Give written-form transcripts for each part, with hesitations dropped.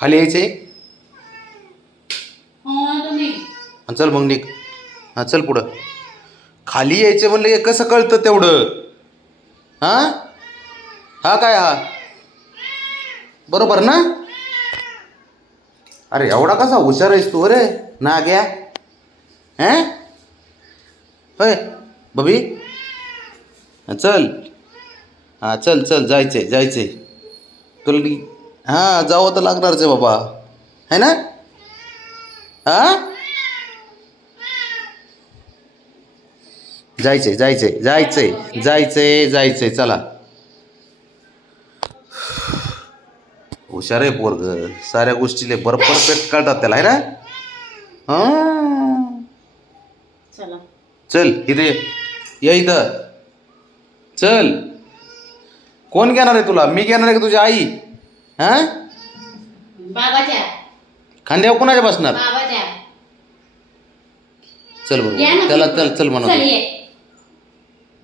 खाली यायचे तुम्ही चल मग निघ. हां चल पुढं. खाली यायचे म्हणलं की कसं कळतं तेवढं? हां हा काय हा बरोबर ना? अरे एवढा कसा हुशार आहेस तू रे ना गया हैं? होय बबी. चल हां चल चल जायचंय जायचंय तुला. हां जावं तर लागणारच आहे बाबा है ना? हां जायचंय जायचंय जायचंय जायचंय जायचंय चला. हुशार आहे पोरग. साऱ्या गोष्टीले बरोबर परफेक्ट कळतात त्याला है ना? हां चला चल इथे ये इथं. चल कोण घेणार आहे तुला? मी घेणार आहे का तुझी आई? हां बाबाच्या खांद्यावर कोणाच्या बसणार? बाबाच्या चल बरोबर त्याला चल चल म्हणा. चल ये.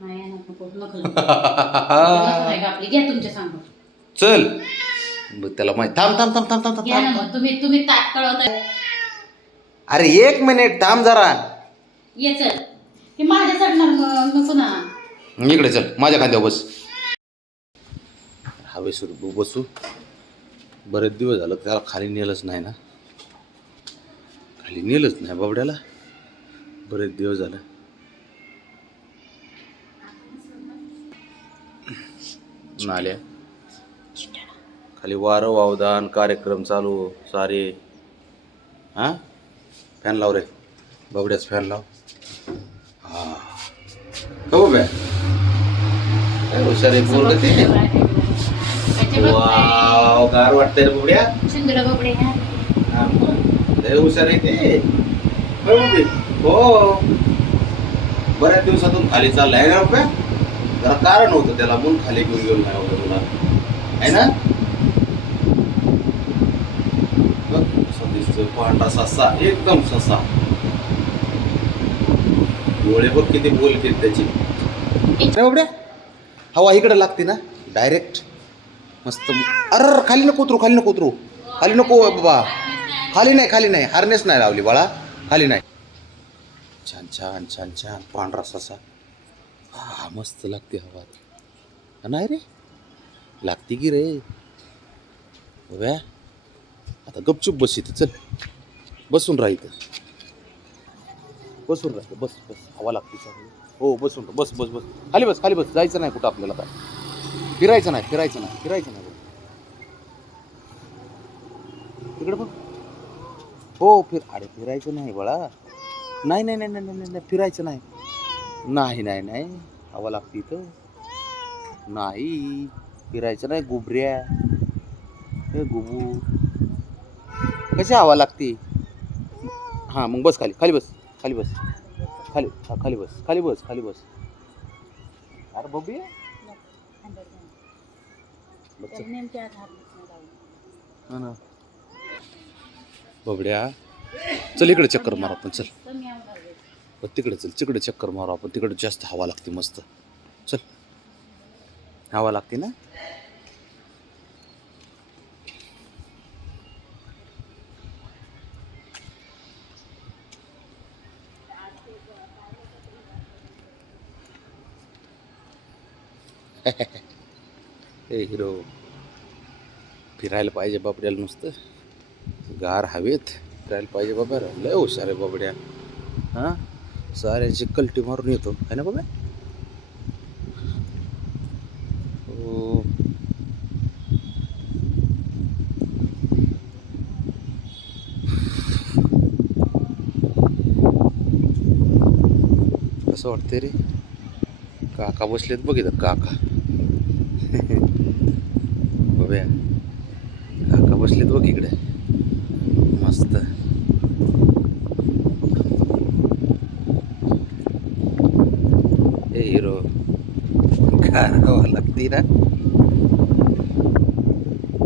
नाही नको नको नको आपली घ्या तुमच्या सांगू. चल मग त्याला माहिती. थांब थांब थांब थांब थांब घ्या ना थांब. मग तुम्ही तुम्ही ताट कळवताय. अरे एक मिनिट थांब जरा. ये चल की माझ्या चढणार नको ना. इकडे चल माझ्या खांद्यावर बस. हवेशीर बसू. बरेच दिवस झालं त्याला खाली नेलंच नाही ना. खाली नेलंच नाही बाबड्याला बरेच दिवस झालं. नाल्या खाली वारं वावदान कार्यक्रम चालू सारे. हां फॅन लाव रे बाबड्याच फॅन लाव. हां हो बॅ काय हुशार आहे पोरगं ते. वाव गार वाटतंय रे बाबड्या. सुंदर बाबडे हां, लय हुशार आहे ते. होय बाबडी? हो बऱ्याच दिवसातून खाली चाललाय ना बाबा. जरा कारण होतं त्याला म्हणून खाली घेऊन गेलो नाही होतं तुला आहे ना? बघ कसा दिसतोय पांढरा ससा एकदम ससा. डोळे बघ किती बोल केले त्याची. अरे बाबड्या हवा इकडे लागते ना डायरेक्ट मस्त. अरे खाली नको उतरू खाली नको उतरू खाली नको बाबा. खाली नाही हार्नेस नाही लावली बाळा. खाली नाही. छान छान छान छान पांढरा ससा. हा मस्त लागते हवा. नाही रे लागते की रे बाबा. आता गपचूप बस इथं. चल बसून राह इथं. बसून राह बस बस हवा लागते चांगली. हो बसून राह बस बस बस खाली बस खाली बस. जायचं नाही कुठं आपल्याला काय. फिरायचं नाही फिरायचं नाही फिरायचं नाही. तिकडे बघ. हो अरे फिरायचं नाही बाळा. नाही नाही नाही नाही नाही नाही फिरायचं नाही. नाही नाही नाही हवा लागते इथं. नाही फिरायचं नाही गुबऱ्या. हे गुबू कशी हवा लागते. हां मग बस खाली खाली बस खाली बस खाली. हां खाली बस खाली बस खाली बस. अरे बबी हां ना बबड्या. चल इकडे चक्कर मारू आपण. चल तिकडे चल तिकडे चक्कर मारू आपण. तिकडे जास्त हवा लागते मस्त. चल हवा लागते ना. ए हिरो फिरायला पाहिजे बाबड्याला नुसतं. गार हवेत फिरायला पाहिजे बाबा. लय हुशार आहे बाबड्या. हां साऱ्याची कलटी मारून येतो है ना बाबा. हो कसं वाटतंय रे. काका बसलेत बघ इथं काका. बाबा काका बसलेत बघ इकडे मस्त. ए हिरो गार हवा लागते ना.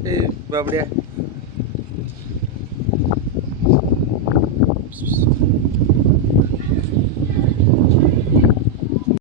ए बाबड्या